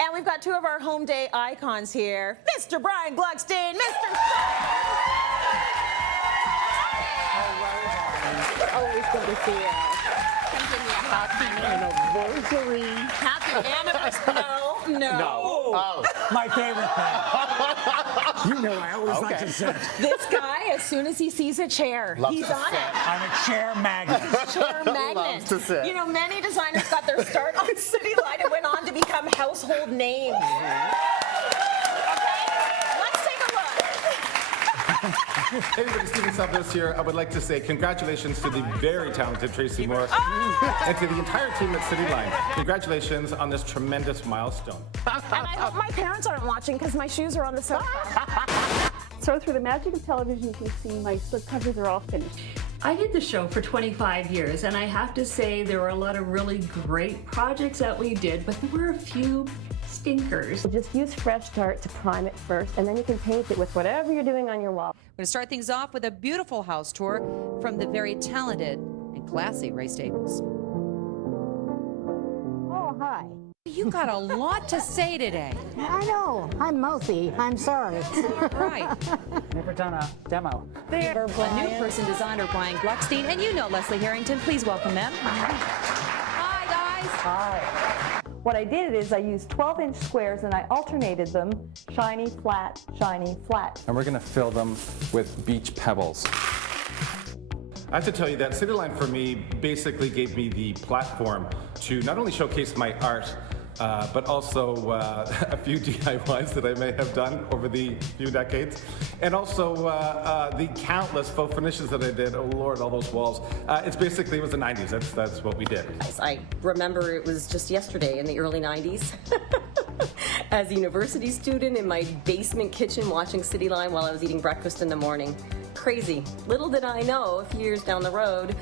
And we've got two of our home day icons here, Mr. Brian Gluckstein, Mr. Always good to see you. Happy anniversary. Happy anniversary. No. Oh. My favorite thing. You know I always like to sit. This guy, as soon as he sees a chair, he's on it. I'm a chair magnet. Chair magnet. Loves to sit. You know, many designers got their start on Cityline and went on to become household names. Okay, let's take a look. Hey everybody, Steven Salvos here. I would like to say congratulations to the very talented Tracy Moore and to the entire team at Cityline. Congratulations on this tremendous milestone. And I hope my parents aren't watching because my shoes are on the sofa. So through the magic of television, you can see my slip covers are all finished. I did the show for 25 years, and I have to say there were a lot of really great projects that we did, but there were a few stinkers. Just use Fresh Start to prime it first, and then you can paint it with whatever you're doing on your wall. We're going to start things off with a beautiful house tour from the very talented and classy Ray Staples. Oh, hi. You got a lot to say today. I know. I'm mouthy. I'm sorry. Right. Never done a demo. There, a new person designer, Brian Gluckstein, and you know Leslie Harrington. Please welcome them. Hi, guys. Hi. What I did is I used 12-inch squares and I alternated them, shiny, flat, shiny, flat. And we're going to fill them with beach pebbles. I have to tell you that Cityline for me basically gave me the platform to not only showcase my art, but also a few DIYs that I may have done over the few decades. And also the countless faux finishes that I did. Oh Lord, all those walls. It was the 90s. That's what we did. I remember it was just yesterday in the early 90s. As a university student in my basement kitchen watching Cityline while I was eating breakfast in the morning. Crazy. Little did I know, a few years down the road,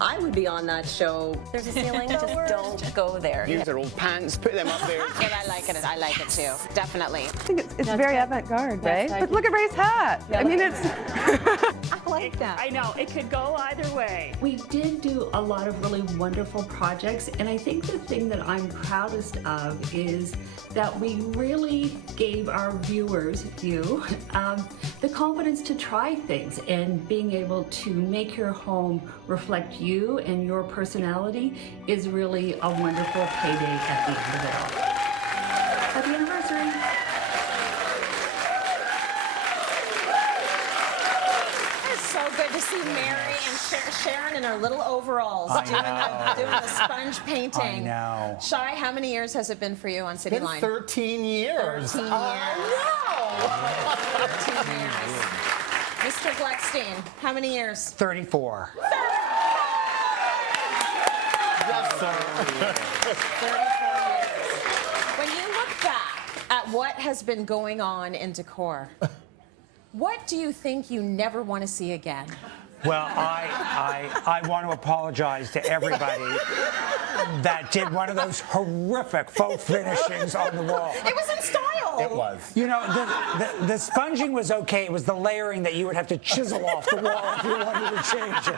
I would be on that show. There's a ceiling, just don't go there. Use their old pants, put them up there. But I like it. I like it too. Definitely. I think it's very avant-garde, right? But look at Ray's hat. I mean, it's... I like that. I know, it could go either way. We did do a lot of really wonderful projects, and I think the thing that I'm proudest of is that we really gave our viewers, the confidence to try things and being able to make your home reflect you and your personality is really a wonderful payday at the end of it all. Happy anniversary. It's so good to see Mary and Sharon in her little overalls doing the sponge painting. I know. Shai, how many years has it been for you on It's been Cityline? 13 years. 13 years. No! 13 years. Mr. Gluckstein, how many years? 34. Yes, sir. 34 years. When you look back at what has been going on in decor, what do you think you never want to see again? Well, I want to apologize to everybody that did one of those horrific faux finishings on the wall. It was in style. It was. You know, the sponging was okay. It was the layering that you would have to chisel off the wall if you wanted to change it.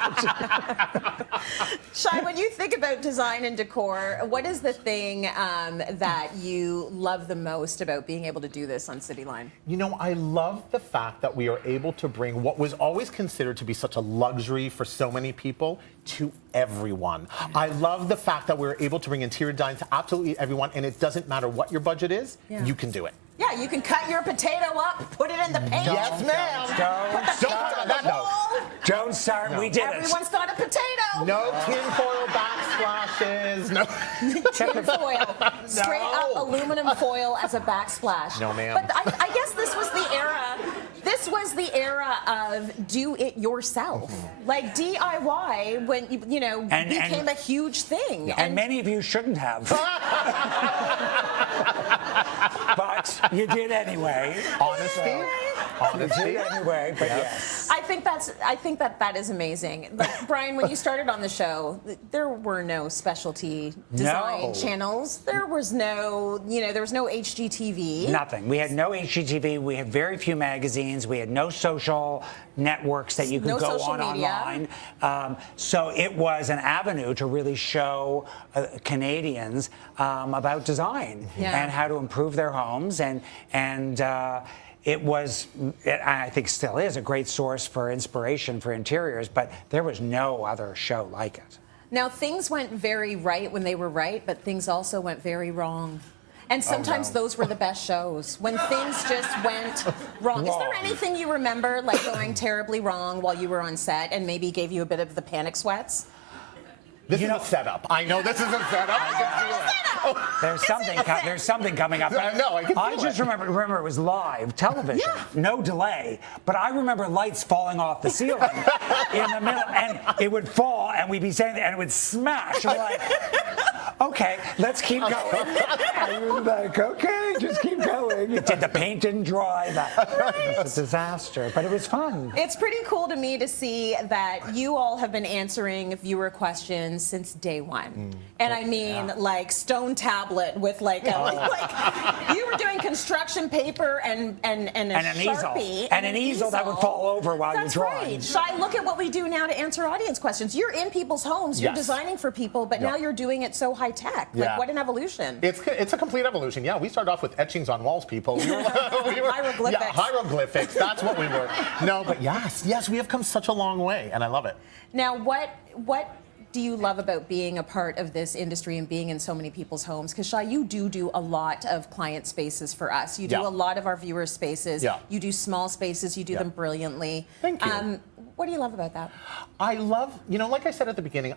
Shai, when you think about design and decor, what is the thing that you love the most about being able to do this on Cityline? You know, I love the fact that we are able to bring what was always considered to be such a luxury for so many people to everyone. I love the fact that we're able to bring interior design to absolutely everyone, and it doesn't matter what your budget is, you can do it. Yeah, you can cut your potato up, put it in the paint. Yes, ma'am. Don't start. We did it. Everyone's got a potato. No tinfoil backsplashes. No. Tin foil. Straight up aluminum foil as a backsplash. No, ma'am. But I guess this was the era. This was the era of do it yourself. Like DIY when you know became a huge thing. And many of you shouldn't have. But you did anyway. Honesty. You did anyway, but yes. I think that is amazing. Like, Brian, when you started on the show, there were no specialty design channels. There was no, there was no HGTV. Nothing. We had no HGTV. We had very few magazines. We had no social networks that you could go on online. So it was an avenue to really show Canadians about design and how to improve their homes, and it was, I think still is, a great source for inspiration for interiors, but there was no other show like it. Now, things went very right when they were right, but things also went very wrong. And sometimes those were the best shows, when things just went wrong. Is there anything you remember, like, going terribly wrong while you were on set and maybe gave you a bit of the panic sweats? This is a setup. I know this is a setup. I can feel it. There's something coming up. I know. I just remember it was live television, no delay. But I remember lights falling off the ceiling in the middle, and it would fall, and we'd be saying, and it would smash. And we're like, okay, let's keep going. And we were like, okay, just keep going. The paint didn't dry. It was a disaster, but it was fun. It's pretty cool to me to see that you all have been answering viewer questions since day one. And I mean, like, stone tablet with like you were doing construction paper and an Sharpie easel. And an easel that would fall over while you're drawing. That's right. Shai, look at what we do now to answer audience questions. You're in people's homes, you're designing for people, but now you're doing it so high tech. Like, what an evolution. It's a complete evolution. Yeah, we started off with etchings on walls, people. We were hieroglyphics. Yeah, hieroglyphics. That's what we were. No, but yes, we have come such a long way, and I love it. Now, what do you love about being a part of this industry and being in so many people's homes? Because, Shai, you do a lot of client spaces for us. You do a lot of our viewers' spaces. You do small spaces. You do them brilliantly. Thank you. What do you love about that? I love, like I said at the beginning,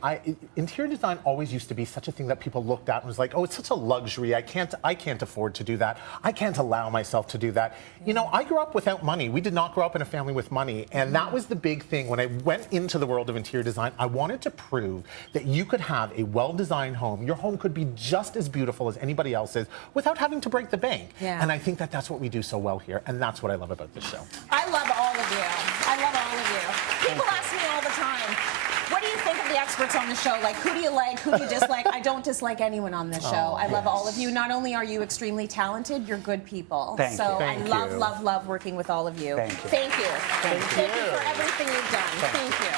interior design always used to be such a thing that people looked at and was like, oh, it's such a luxury. I can't afford to do that. I can't allow myself to do that. I grew up without money. We did not grow up in a family with money. And that was the big thing. When I went into the world of interior design, I wanted to prove that you could have a well-designed home. Your home could be just as beautiful as anybody else's without having to break the bank. And I think that that's what we do so well here. And that's what I love about this show. I love all of you. I love all of you. People ask me all the time, what do you think of the experts on the show? Like, who do you like? Who do you dislike? I don't dislike anyone on this show. I love all of you. Not only are you extremely talented, you're good people. Thank you. I love working with all of you. Thank you. Thank you. Thank you for everything you've done. Thank you.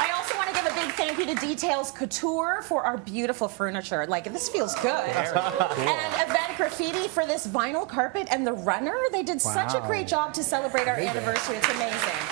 I also want to give a big thank you to Details Couture for our beautiful furniture. Like, this feels good. And Event Graffiti for this vinyl carpet and the runner. They did such a great job to celebrate our anniversary. It's amazing.